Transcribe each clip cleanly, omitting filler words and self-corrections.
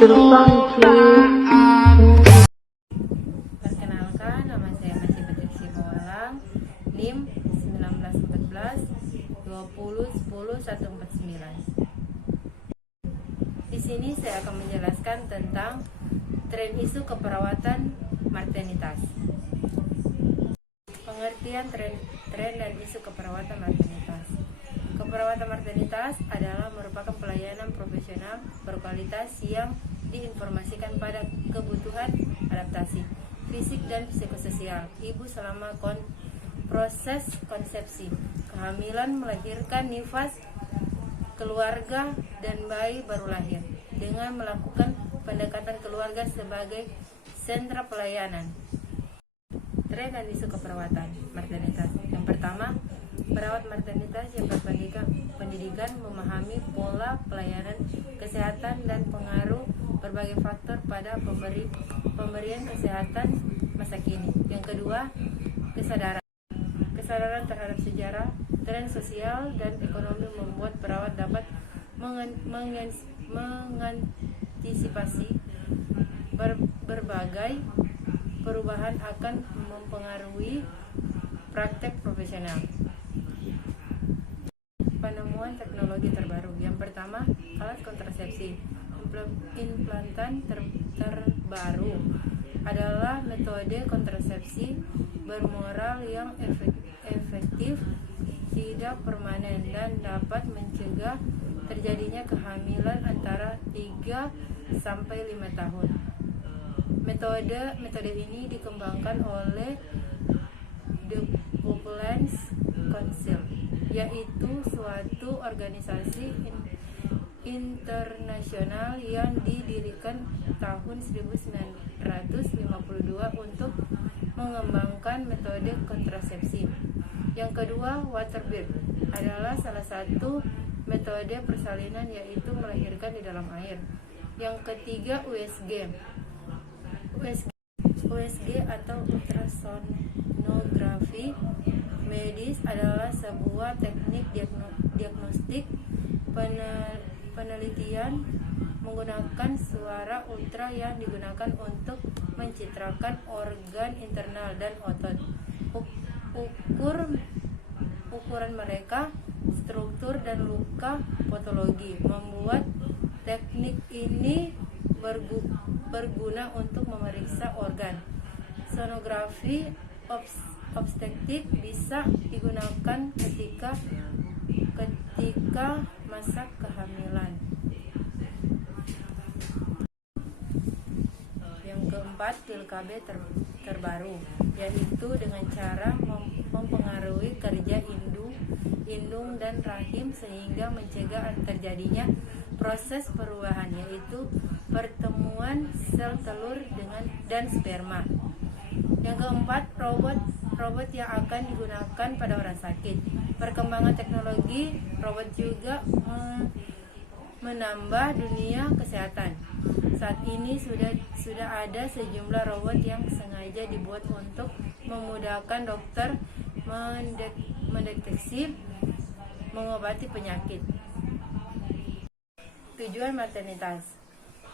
Perkenalkan, nama saya Masih Patricia Mawalang, NIM 1914 20 10 149. Di sini saya akan menjelaskan tentang tren isu keperawatan maternitas. Pengertian tren dan isu keperawatan maternitas. Keperawatan maternitas adalah merupakan pelayanan profesional berkualitas yang diinformasikan pada kebutuhan adaptasi fisik dan psikososial ibu selama proses konsepsi, kehamilan, melahirkan, nifas, keluarga, dan bayi baru lahir, dengan melakukan pendekatan keluarga sebagai sentra pelayanan. Tren dan isu keperawatan maternitas. Yang pertama, perawat maternitas yang berpendidikan memahami pola pelayanan kesehatan dan pengaruh berbagai faktor pada pemberian kesehatan masa kini. Yang kedua, kesadaran terhadap sejarah, tren sosial, dan ekonomi membuat perawat dapat mengantisipasi berbagai perubahan akan mempengaruhi praktek profesional. Penemuan teknologi terbaru. Yang pertama, alat kontrasepsi. Implantan terbaru adalah metode kontrasepsi bermoral yang efektif, tidak permanen, dan dapat mencegah terjadinya kehamilan antara 3 sampai 5 tahun. Metode ini dikembangkan oleh The Populance Council, yaitu suatu organisasi internasional yang didirikan tahun 1952 untuk mengembangkan metode kontrasepsi. Yang kedua, waterbirth adalah salah satu metode persalinan, yaitu melahirkan di dalam air. Yang ketiga, USG atau ultrasonografi medis adalah sebuah teknik diagnostik penelitian menggunakan suara ultra yang digunakan untuk mencitrakan organ internal dan otot. Ukuran mereka, struktur, dan luka patologi membuat teknik ini berguna untuk memeriksa organ. Sonografi obstetrik bisa digunakan ketika masa kehamilan. Yang keempat, pil KB terbaru, yaitu dengan cara mempengaruhi kerja indung dan rahim sehingga mencegah terjadinya proses perubahan, yaitu pertemuan sel telur dan sperma. Yang keempat, robot yang akan digunakan pada orang sakit. Perkembangan teknologi robot juga menambah dunia kesehatan. Saat ini sudah ada sejumlah robot yang sengaja dibuat untuk memudahkan dokter mendeteksi, mengobati penyakit. Tujuan maternitas.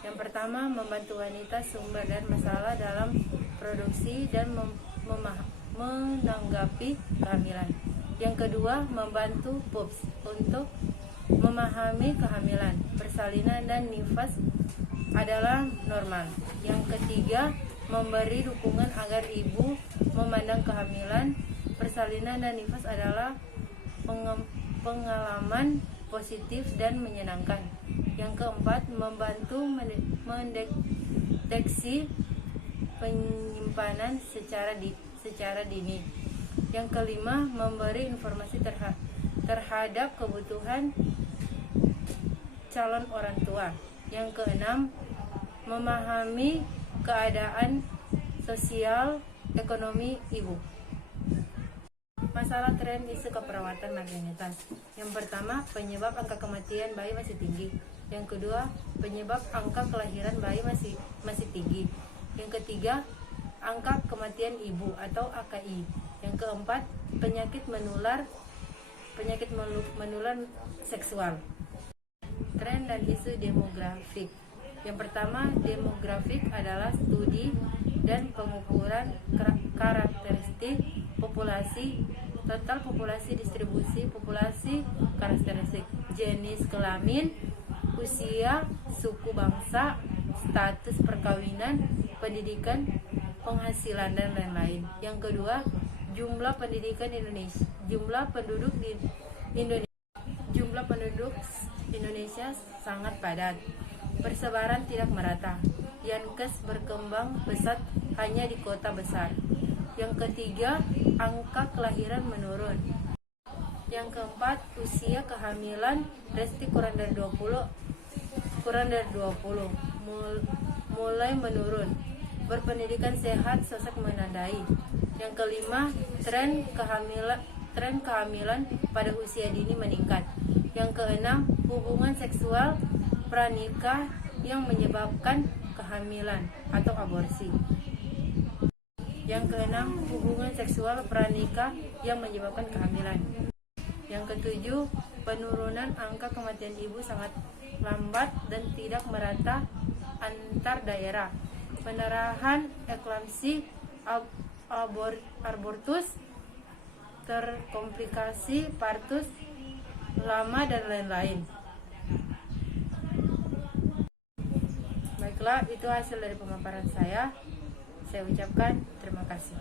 Yang pertama, membantu wanita sumber dan masalah dalam produksi dan menanggapi kehamilan. Yang kedua, membantu PUPS untuk memahami kehamilan, persalinan, dan nifas adalah normal. Yang ketiga, memberi dukungan agar ibu memandang kehamilan, persalinan, dan nifas adalah pengalaman positif dan menyenangkan. Yang keempat, membantu mendeteksi penyimpanan secara dini. Yang kelima, memberi informasi terhadap kebutuhan calon orang tua. Yang keenam, memahami keadaan sosial ekonomi ibu. Masalah tren isu keperawatan maternitas. Yang pertama, penyebab angka kematian bayi masih tinggi. Yang kedua, penyebab angka kelahiran bayi masih tinggi. Yang ketiga, angka kematian ibu atau AKI. Yang keempat, penyakit menular seksual. Tren dan isu demografik. Yang pertama, demografik adalah studi dan pengukuran karakteristik populasi, total populasi, distribusi populasi, karakteristik jenis kelamin, usia, suku bangsa, status perkawinan, pendidikan, penghasilan, dan lain-lain. Yang kedua, jumlah pendidikan Indonesia, jumlah penduduk di Indonesia. Jumlah penduduk Indonesia sangat padat, persebaran tidak merata. Yankes berkembang pesat hanya di kota besar. Yang ketiga, angka kelahiran menurun. Yang keempat, usia kehamilan resti kurang dari 20 mulai menurun. Berpendidikan sehat sosok menandai. Yang kelima, tren kehamilan pada usia dini meningkat. Yang keenam, hubungan seksual pranikah yang menyebabkan kehamilan atau aborsi. Yang keenam, hubungan seksual pranikah yang menyebabkan kehamilan. Yang ketujuh, penurunan angka kematian ibu sangat lambat dan tidak merata antar daerah. Pendarahan, eklamsi, abortus, terkomplikasi, partus lama, dan lain-lain. Baiklah, itu hasil dari pemaparan saya. Saya ucapkan terima kasih.